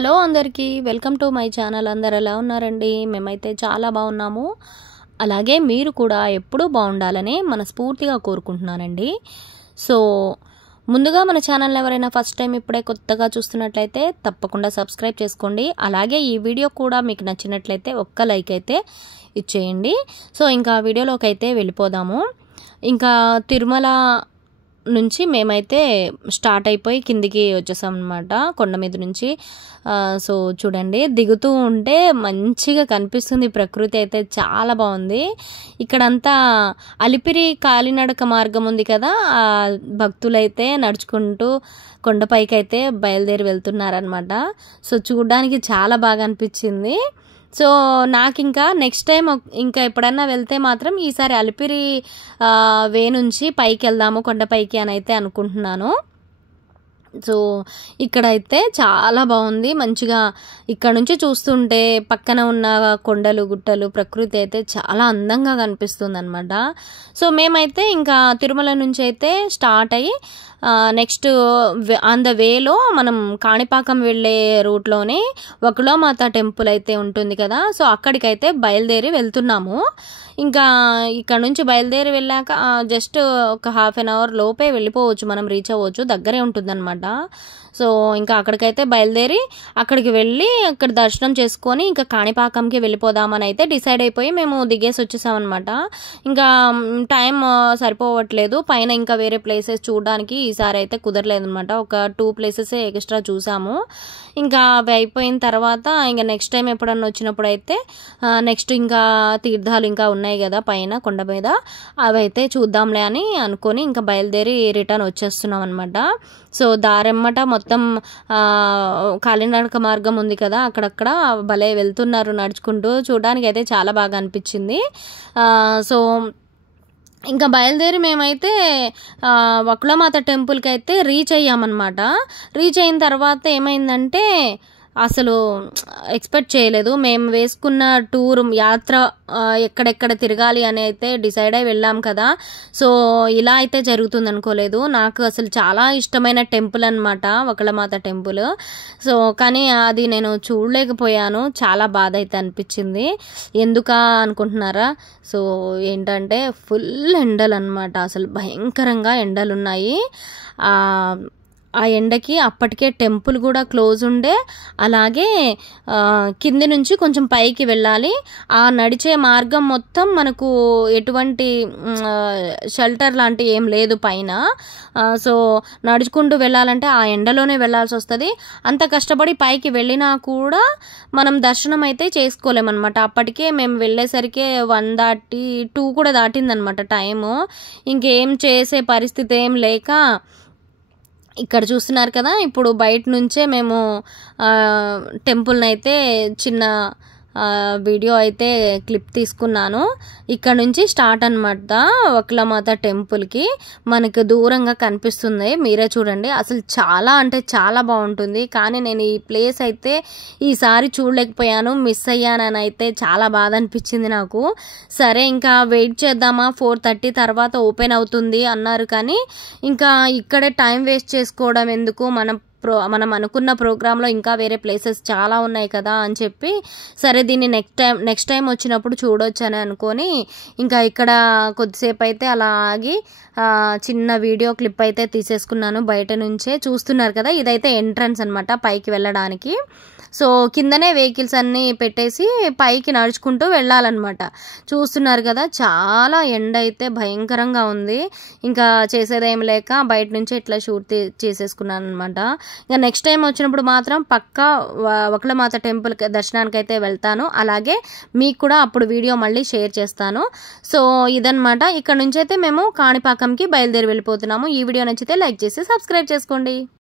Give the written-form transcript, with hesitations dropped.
Hello అందరికీ welcome to my channel. అందరు ఎలా ఉన్నారండి? మేమైతే చాలా బాగున్నాము. అలాగే మీరు కూడా ఎప్పుడూ బాగుండాలని మనస్ఫూర్తిగా కోరుకుంటున్నానండి. సో ముందుగా మన ఛానల్ ఎవరైనా ఫస్ట్ టైం ఇప్పుడే కొత్తగా చూస్తున్నట్లయితే తప్పకుండా సబ్స్క్రైబ్ చేసుకోండి. అలాగే ఈ వీడియో కూడా మీకు నచ్చినట్లయితే ఒక్క లైక్ అయితే ఇచ్చేయండి. సో ఇంకా వీడియోలోకి అయితే వెళ్ళిపోదాము. ఇంకా తిరుమల నుంచి మేమైతే స్టార్ట్ అయిపోయి కిందికి వచ్చేసాం అన్నమాట, కొండ మీద నుంచి. సో చూడండి, దిగుతూ ఉంటే మంచిగా కనిపిస్తుంది ప్రకృతి అయితే, చాలా బాగుంది. ఇక్కడంతా అలిపిరి కాలినడక మార్గం ఉంది కదా, భక్తులైతే నడుచుకుంటూ కొండపైకి అయితే బయలుదేరి వెళ్తున్నారనమాట. సో చూడడానికి చాలా బాగా అనిపించింది. సో నాకు ఇంకా నెక్స్ట్ టైం ఇంకా ఎప్పుడన్నా వెళ్తే మాత్రం ఈసారి అలిపిరి వే నుంచి పైకి వెళ్దాము కొండపైకి అని అయితే అనుకుంటున్నాను. సో ఇక్కడైతే చాలా బాగుంది. మంచిగా ఇక్కడ నుంచి చూస్తుంటే పక్కన ఉన్న కొండలు గుట్టలు ప్రకృతి అయితే చాలా అందంగా కనిపిస్తుంది అనమాట. సో మేమైతే ఇంకా తిరుమల నుంచి అయితే స్టార్ట్ అయ్యి నెక్స్ట్ ఆన్ ద వేలో మనం కాణిపాకం వెళ్ళే రూట్లోనే వకుళమాత టెంపుల్ అయితే ఉంటుంది కదా, సో అక్కడికైతే బయలుదేరి వెళ్తున్నాము. ఇంకా ఇక్కడ నుంచి బయలుదేరి వెళ్ళాక జస్ట్ ఒక హాఫ్ అన్ అవర్ లోపే వెళ్ళిపోవచ్చు, మనం రీచ్ అవ్వచ్చు, దగ్గరే ఉంటుందన్నమాట. సో ఇంకా అక్కడికైతే బయలుదేరి అక్కడికి వెళ్ళి అక్కడ దర్శనం చేసుకొని ఇంకా కాణిపాకంకి వెళ్ళిపోదామని అయితే డిసైడ్ అయిపోయి మేము దిగేసి వచ్చేసామన్నమాట. ఇంకా టైం సరిపోవట్లేదు, పైన ఇంకా వేరే ప్లేసెస్ చూడడానికి ఈసారి అయితే కుదరలేదు అనమాట. ఒక 2 ప్లేసెస్ ఎక్స్ట్రా చూసాము. ఇంకా అవి అయిపోయిన తర్వాత ఇంకా నెక్స్ట్ టైం ఎప్పుడన్నా వచ్చినప్పుడు అయితే నెక్స్ట్ ఇంకా తీర్థాలు ఇంకా ఉన్నాయి కదా పైన కొండ మీద, అవి అయితే చూద్దాంలే అని అనుకొని ఇంకా బయలుదేరి రిటర్న్ వచ్చేస్తున్నాం అనమాట. సో దారెమ్మట మొత్తం కాలినడక మార్గం ఉంది కదా, అక్కడక్కడ భలే వెళ్తున్నారు నడుచుకుంటూ, చూడడానికి అయితే చాలా బాగా అనిపించింది. సో ఇంకా బయలుదేరి మేమైతే వకుళమాత టెంపుల్కి అయితే రీచ్ అయ్యామన్నమాట. రీచ్ అయిన తర్వాత ఏమైందంటే అసలు ఎక్స్పెక్ట్ చేయలేదు. మేము వేసుకున్న టూర్ యాత్ర ఎక్కడెక్కడ తిరగాలి అని అయితే డిసైడ్ అయి వెళ్ళాం కదా, సో ఇలా అయితే జరుగుతుంది అనుకోలేదు. నాకు అసలు చాలా ఇష్టమైన టెంపుల్ అనమాట వకుళమాత టెంపుల్. సో కానీ అది నేను చూడలేకపోయాను, చాలా బాధ అయితే అనిపించింది. ఎందుకా అనుకుంటున్నారా? సో ఏంటంటే ఫుల్ ఎండలు అనమాట, అసలు భయంకరంగా ఎండలు ఉన్నాయి. ఆ ఎండకి అప్పటికే టెంపుల్ కూడా క్లోజ్ ఉండే, అలాగే కింది నుంచి కొంచెం పైకి వెళ్ళాలి. ఆ నడిచే మార్గం మొత్తం మనకు ఎటువంటి షెల్టర్ లాంటి ఏం లేదు పైన. సో నడుచుకుంటూ వెళ్ళాలంటే ఆ ఎండలోనే వెళ్ళాల్సి వస్తుంది. అంత కష్టపడి పైకి వెళ్ళినా కూడా మనం దర్శనం అయితే చేసుకోలేమన్నమాట. అప్పటికే మేము వెళ్ళేసరికి 1:32 కూడా దాటిందనమాట టైము. ఇంకేం చేసే పరిస్థితి ఏం లేక ఇక్కడ చూస్తున్నారు కదా, ఇప్పుడు బయట నుంచే మేము టెంపుల్ని అయితే చిన్న వీడియో అయితే క్లిప్ తీసుకున్నాను. ఇక్కడ నుంచి స్టార్ట్ అనమాట వకుళమాత టెంపుల్కి. మనకు దూరంగా కనిపిస్తుంది, మీరే చూడండి. అసలు చాలా అంటే చాలా బాగుంటుంది. కానీ నేను ఈ ప్లేస్ అయితే ఈసారి చూడలేకపోయాను, మిస్ అయ్యానని అయితే చాలా బాధ అనిపించింది నాకు. సరే ఇంకా వెయిట్ చేద్దామా, 4:30 తర్వాత ఓపెన్ అవుతుంది అన్నారు. కానీ ఇంకా ఇక్కడే టైం వేస్ట్ చేసుకోవడం ఎందుకు, మనం అనుకున్న ప్రోగ్రాంలో ఇంకా వేరే ప్లేసెస్ చాలా ఉన్నాయి కదా అని చెప్పి, సరే దీన్ని నెక్స్ట్ టైం వచ్చినప్పుడు చూడొచ్చు అని అనుకొని ఇంకా ఇక్కడ కొద్దిసేపు అయితే అలా ఆగి చిన్న వీడియో క్లిప్ అయితే తీసేసుకున్నాను. బయట నుంచే చూస్తున్నారు కదా, ఇదైతే ఎంట్రన్స్ అనమాట పైకి వెళ్ళడానికి. సో కిందనే వెహికల్స్ అన్నీ పెట్టేసి పైకి నడుచుకుంటూ వెళ్ళాలన్నమాట. చూస్తున్నారు కదా, చాలా ఎండ అయితే భయంకరంగా ఉంది. ఇంకా చేసేదేం లేక బయట నుంచి ఇట్లా షూట్ చేసేసుకున్నాను అనమాట. ఇంకా నెక్స్ట్ టైం వచ్చినప్పుడు మాత్రం పక్కా వకుళమాత టెంపుల్ దర్శనానికి అయితే వెళ్తాను. అలాగే మీకు కూడా అప్పుడు వీడియో మళ్ళీ షేర్ చేస్తాను. సో ఇదనమాట, ఇక్కడ నుంచి అయితే మేము కాణిపాకంకి బయలుదేరి వెళ్ళిపోతున్నాము. ఈ వీడియో నచ్చితే లైక్ చేసి సబ్స్క్రైబ్ చేసుకోండి.